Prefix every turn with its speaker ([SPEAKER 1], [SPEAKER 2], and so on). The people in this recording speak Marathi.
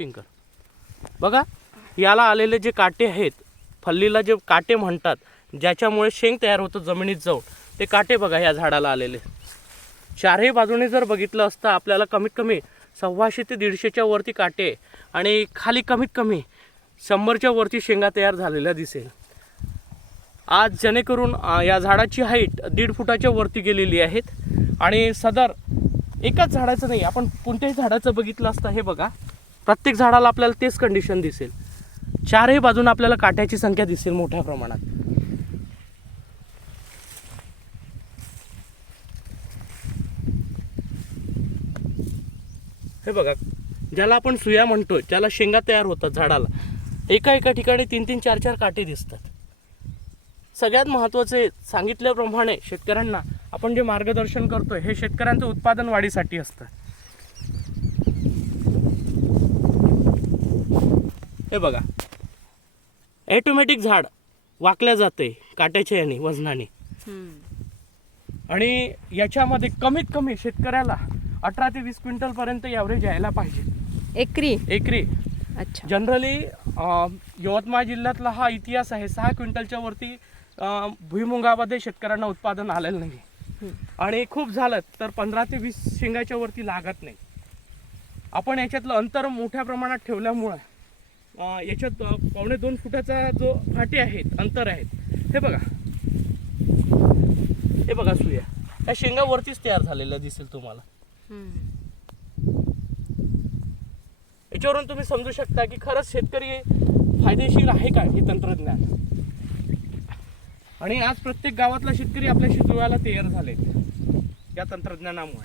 [SPEAKER 1] कटिंग कर. बघा याला आलेले जे काटे आहेत फल्लीला जे काटे म्हणतात ज्याच्यामुळे शेंग तयार होतं जमिनीत जाऊन ते काटे बघा या झाडाला आलेले. चारही बाजूने जर बघितलं असतं आपल्याला कमीत कमी सव्वाशे ते दीडशेच्या वरती काटे आणि खाली कमीत कमी शंभरच्या वरती शेंगा तयार झालेल्या दिसेल. आज जेणेकरून या झाडाची हाईट दीड फुटाच्या वरती गेलेली आहेत आणि सदर एकाच झाडाचं नाही आपण कोणत्याही झाडाचं बघितलं असतं हे बघा. प्रत्येक झाडाला आपल्याला तेच कंडिशन दिसेल. चारही बाजून आपल्याला काट्याची संख्या दिसेल मोठ्या प्रमाणात. हे बघा ज्याला आपण सुया म्हणतो ज्याला शेंगा तयार होतात झाडाला. एका एका ठिकाणी तीन तीन चार चार काटे दिसतात. सगळ्यात महत्त्वाचे सांगितल्याप्रमाणे शेतकऱ्यांना आपण जे मार्गदर्शन करतो हे शेतकऱ्यांचं उत्पादन वाढीसाठी असतं. हे बघा. ॲटोमॅटिक झाड वाकल्या जाते काट्याच्या याने वजनाने. आणि याच्यामध्ये कमीत कमी शेतकऱ्याला अठरा ते वीस क्विंटल पर्यंत ॲव्हरेज यायला पाहिजे.
[SPEAKER 2] एकरी?
[SPEAKER 1] एकरी.
[SPEAKER 2] अच्छा.
[SPEAKER 1] जनरली यवतमाळ जिल्ह्यातला हा इतिहास आहे सहा क्विंटलच्या वरती भुईमुगामध्ये शेतकऱ्यांना उत्पादन आलेलं नाही. आणि खूप झालं तर पंधरा ते वीस शेंगाच्या वरती लागत नाही. आपण याच्यातलं अंतर मोठ्या प्रमाणात ठेवल्यामुळं याच्यात पावणे दोन फुटाचा जो फाटे आहेत अंतर आहेत हे बघा. हे बघा सुया ह्या शेंगा वरतीच तयार झालेल्या दिसेल तुम्हाला. याच्यावरून तुम्ही समजू शकता की खरंच शेतकरी फायदेशीर आहे का हे तंत्रज्ञान? आणि आज प्रत्येक गावातला शेतकरी आपल्याशी जुळायला तयार झाले या तंत्रज्ञानामुळे.